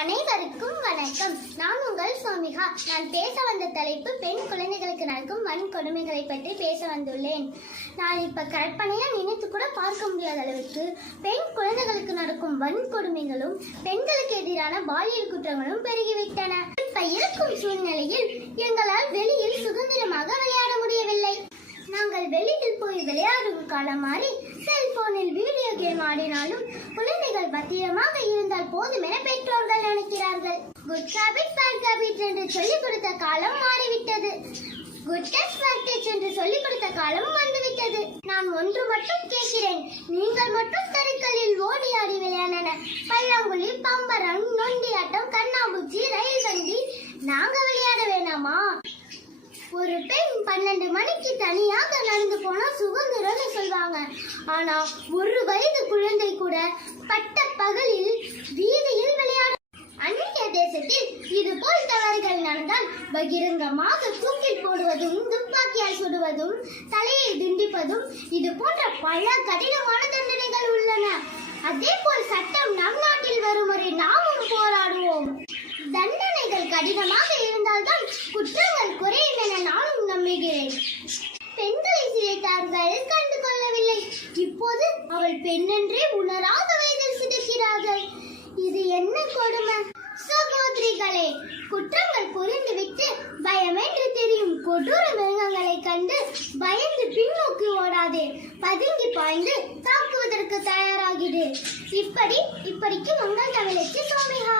அனைவருக்கும் வணக்கம். நான் உங்கள் சுவாமிகா நான் பேச வந்த தலைப்பு பெண் குழந்தைகளுக்கு நடக்கும் வன்கொடுமைகளை பற்றி பேச வந்துள்ளேன். நான் இப்ப கற்பனையா நினைத்து கூட பார்க்க முடியாத அளவுக்கு பெண் குழந்தைகளுக்கு நடக்கும் வன்கொடுமைகளும் பெண்களுக்கு எதிரான பாலியல் குற்றங்களும் பெருகிவிட்டன. இப்ப இருக்கும் சூழ்நிலையில் எங்களால் வெளியில் சுதந்திரமாக விளையாட முடியவில்லை. நாங்கள் வெளியில் போய் விளையாடும் காலம் மாறி செல்போனில் வீடியோ கேம் ஆடினாலும் குழந்தைகள் பத்திரமாக இருந்தால் போதுமென பெற்றோர்கள் குட் ஹாபிட் பேட் ஹாபிட் என்று சொல்லிக் கொடுத்த காலம் மாறிவிட்டது. குட் டச் பேட் டச் என்று சொல்லிக் கொடுத்த காலம் வந்துவிட்டது. நான் ஒன்று மட்டும் கேட்கிறேன். நீங்கள் மட்டும் தெருக்களில் ஓடி ஆடி விளையாடின பல்லாங்குழி பம்பரம் நொண்டியாட்டம் கண்ணாமூச்சி ரயில் வண்டி. நாங்க விளையாட வேணாமா? ஒரு பெண் பன்னெண்டு மணிக்கு தனியாக நடந்து போனா சுதந்திரம்னு சொல்வாங்க. ஆனா ஒரு வயது குழந்தை கூட பட்ட பகலில் வீதியில் விளையாட அந்நிய தேசத்தில் இது போல் அதனால்தான் பகிரங்கமாக தூக்கில் போடுவதும் துப்பாக்கியால் சுடுவதும் தலையை துண்டிப்பதும் இது போன்ற பல கடினமான தண்டனைகள் உள்ளன. அதே போல் சட்டம் நம் நாட்டில் வரும் வரை நாமும் போராடுவோம். தண்டனைகள் கடினமாக இருந்தால்தான் குற்றங்கள் குறையும் என நானும் நம்புகிறேன். பெண்களை சிதைத்தார்கள் கண்டு கொள்ளவில்லை. இப்போது அவள் பெண்ணென்றே உணராத வயதில் சிதைக்கிறார்கள். இது என்ன கொடுமை? கொடூர மிருகங்களை கண்டு பயந்து பின்னோக்கி ஓடாதே. பதுங்கி பாய்ந்து தாக்குவதற்கு தயாராகிடு. இப்படி இப்படிக்கு உங்கள் தமிழுக்கு சோமிகா